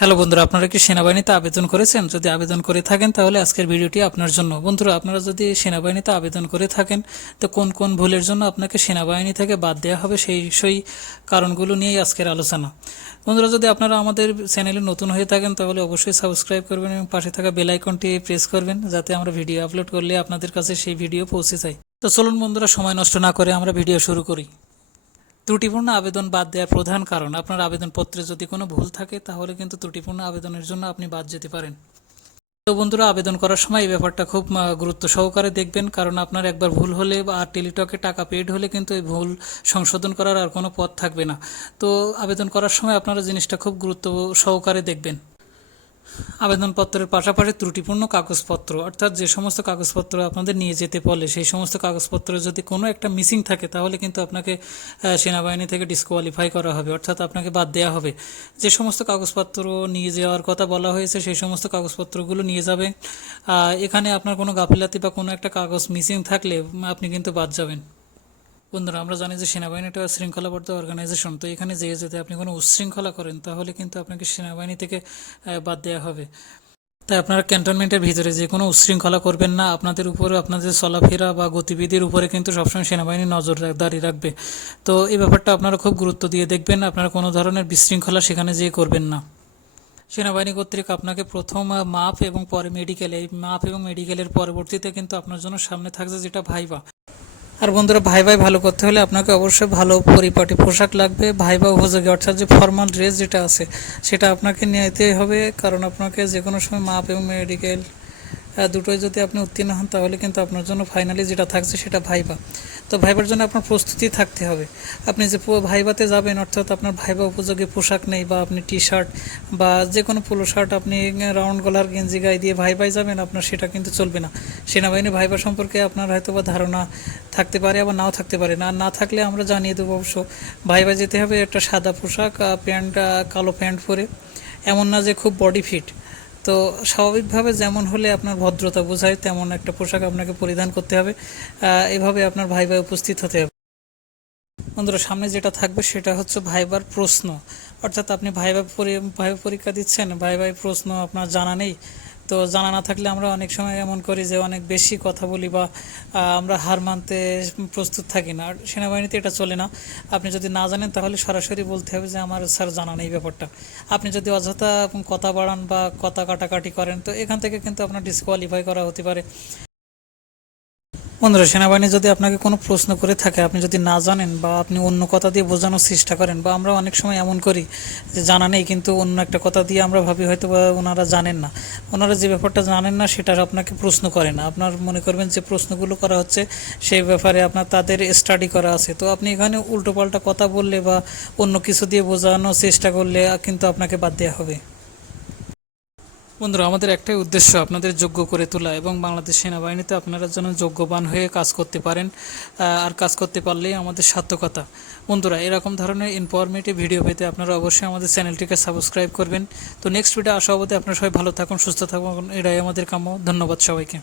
Hello বন্ধুরা, আপনারা কি সেনাবাহিনীতে আবেদন করেছেন? যদি আবেদন করে থাকেন তাহলে আজকের ভিডিওটি আপনার জন্য। বন্ধুরা, আপনারা যদি সেনাবাহিনীতে আবেদন করে থাকেন তো কোন কোন ভুলের জন্য আপনাকে সেনাবাহিনী থেকে বাদ দেওয়া হবে সেই কারণগুলো নিয়েই আজকের আলোচনা। বন্ধুরা, যদি আপনারা আমাদের চ্যানেলে নতুন হয়ে থাকেন তাহলে অবশ্যই সাবস্ক্রাইব করবেন এবং পাশে থাকা বেল আইকনটি প্রেস করবেন যাতে আমরা ভিডিও আপলোড করলে আপনাদের কাছে সেই ভিডিও পৌঁছে যায়। তো চলুন বন্ধুরা, সময় নষ্ট না করে আমরা ভিডিও শুরু করি। ত্রুটিপূর্ণ আবেদন বাদ দেওয়ার প্রধান কারণ, আপনার আবেদনপত্রে যদি কোনো ভুল থাকে তাহলে কিন্তু ত্রুটিপূর্ণ আবেদনের জন্য আপনি বাদ যেতে পারেন। তো বন্ধুরা, আবেদন করার সময় এই ব্যাপারটা খুব গুরুত্ব সহকারে দেখবেন, কারণ আপনার একবার ভুল হলে বা টেলিটকে টাকা পেড হলে কিন্তু এই ভুল সংশোধন করার আর কোনো পথ থাকবে না। তো আবেদন করার সময় আপনারা জিনিসটা খুব গুরুত্ব সহকারে দেখবেন। আবেদনপত্রের পাশাপাশি ত্রুটিপূর্ণ কাগজপত্র, অর্থাৎ যে সমস্ত কাগজপত্র আপনাদের নিয়ে যেতে বলে সেই সমস্ত কাগজপত্র যদি কোনো একটা মিসিং থাকে তাহলে কিন্তু আপনাকে সেনাবাহিনী থেকে ডিসকোয়ালিফাই করা হবে, অর্থাৎ আপনাকে বাদ দেওয়া হবে। যে সমস্ত কাগজপত্র নিয়ে যাওয়ার কথা বলা হয়েছে সেই সমস্ত কাগজপত্রগুলো নিয়ে যাবে। এখানে আপনার কোনো গাফিলাতি বা কোনো একটা কাগজ মিসিং থাকলে আপনি কিন্তু বাদ যাবেন। বন্ধুরা, আমরা জানি যে সেনাবাহিনী একটা শৃঙ্খলাবদ্ধ অর্গানাইজেশন। তো এখানে যদি আপনি কোনো উচ্ছৃঙ্খলা করেন তাহলে কিন্তু আপনাকে সেনাবাহিনী থেকে বাদ দেওয়া হবে। তাই আপনারা ক্যান্টনমেন্টের ভিতরে যে কোনো উচ্ছৃঙ্খলা করবেন না। আপনাদের উপরে, আপনাদের চলাফেরা বা গতিবিধির উপরে কিন্তু সবসময় সেনাবাহিনী নজরদারি রাখবে। তো এই ব্যাপারটা আপনারা খুব গুরুত্ব দিয়ে দেখবেন, আপনারা কোনো ধরনের বিশৃঙ্খলা সেখানে যেয়ে করবেন না। সেনাবাহিনী কর্তৃক আপনাকে প্রথম মাপ এবং পরে মেডিকেল, এই মাপ এবং মেডিকেলের পরবর্তীতে কিন্তু আপনার জন্য সামনে থাকছে যেটা ভাইবা। আর বন্ধুরা, ভাইভাই ভালো করতে হলে আপনাকে অবশ্যই ভালো পরিপাটি পোশাক লাগবে। ভাইভা উপযোগী, অর্থাৎ যে ফর্মাল ড্রেস যেটা আছে সেটা আপনাকে নিতেই হবে, কারণ আপনাকে যে কোনো সময় মাপ এবং মেডিকেল দুটোই যদি আপনি উত্তীর্ণ হন তাহলে কিন্তু আপনার জন্য ফাইনালি যেটা থাকছে সেটা ভাইভা। তো ভাইবার জন্য আপনার প্রস্তুতি থাকতে হবে। আপনি যে ভাইভাতে যাবেন, অর্থাৎ আপনার ভাইভা উপযোগী পোশাক নেই বা আপনি টি শার্ট বা যে কোনো পোলো শার্ট, আপনি রাউন্ড গলার গেঞ্জি গায়ে দিয়ে ভাইভাই যাবেন, আপনার সেটা কিন্তু চলবে না। সেনাবাহিনী ভাইভা সম্পর্কে আপনার হয়তো বা ধারণা থাকতে পারে, আবার নাও থাকতে পারে। না থাকলে আমরা জানিয়ে দেবো অবশ্য। ভাইভাই যেতে হবে একটা সাদা পোশাক, প্যান্ট, কালো প্যান্ট পরে, এমন না যে খুব বডি ফিট। তো স্বাভাবিকভাবে যেমন হলে আপনার ভদ্রতা বোঝায় তেমন একটা পোশাক আপনাকে পরিধান করতে হবে। এভাবে আপনার ভাইভায় উপস্থিত হতে হবে। বন্ধুরা, সামনে যেটা থাকবে সেটা হচ্ছে ভাইবার প্রশ্ন, অর্থাৎ আপনি ভাইবা পরীক্ষা দিচ্ছেন, ভাইভাই প্রশ্ন আপনার জানা নেই। তো জানা না থাকলে আমরা অনেক সময় এমন করি যে অনেক বেশি কথা বলি বা আমরা হার মানতে প্রস্তুত থাকি না। আর সেনাবাহিনীতে এটা চলে না। আপনি যদি না জানেন তাহলে সরাসরি বলতে হবে যে আমার স্যার জানা নেই ব্যাপারটা। আপনি যদি অযথা কথা বাড়ান বা কথা কাটাকাটি করেন তো এখান থেকে কিন্তু আপনার ডিসকোয়ালিফাই করা হতে পারে। বন্ধুরা, সেনাবাহিনী যদি আপনাকে কোনো প্রশ্ন করে থাকে, আপনি যদি না জানেন বা আপনি অন্য কথা দিয়ে বোঝানোর চেষ্টা করেন, বা আমরা অনেক সময় এমন করি যে জানা নেই কিন্তু অন্য একটা কথা দিয়ে আমরা ভাবি হয়তো বা ওনারা জানেন না। ওনারা যে ব্যাপারটা জানেন না সেটা আপনাকে প্রশ্ন করে না, আপনার মনে করবেন যে প্রশ্নগুলো করা হচ্ছে সেই ব্যাপারে আপনার তাদের স্টাডি করা আছে। তো আপনি এখানে উল্টোপাল্টা কথা বললে বা অন্য কিছু দিয়ে বোঝানোর চেষ্টা করলে কিন্তু আপনাকে বাদ দেওয়া হবে। বন্ধুরা, আমাদের একটাই উদ্দেশ্য আপনাদের যোগ্য করে তোলা এবং বাংলাদেশ সেনাবাহিনীতে আপনারা যেন যোগ্যবান হয়ে কাজ করতে পারেন। আর কাজ করতে পারলেই আমাদের সার্থকতা। বন্ধুরা, এরকম ধরনের ইনফরমেটিভ ভিডিও পেতে আপনারা অবশ্যই আমাদের চ্যানেলটিকে সাবস্ক্রাইব করবেন। তো নেক্সট ভিডিও আসা অবধি আপনারা সবাই ভালো থাকুন, সুস্থ থাকুন, এটাই আমাদের কাম্য। ধন্যবাদ সবাইকে।